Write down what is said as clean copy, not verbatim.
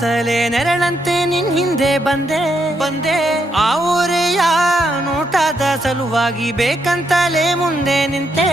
ಅಂತಲೇ ನೆರಳಂತೆ ನಿನ್ ಹಿಂದೆ ಬಂದೆ ಆ ಊರೆಯ ನೋಟದ ಸಲುವಾಗಿ ಬೇಕಂತಲೇ ಮುಂದೆ ನಿಂತೆ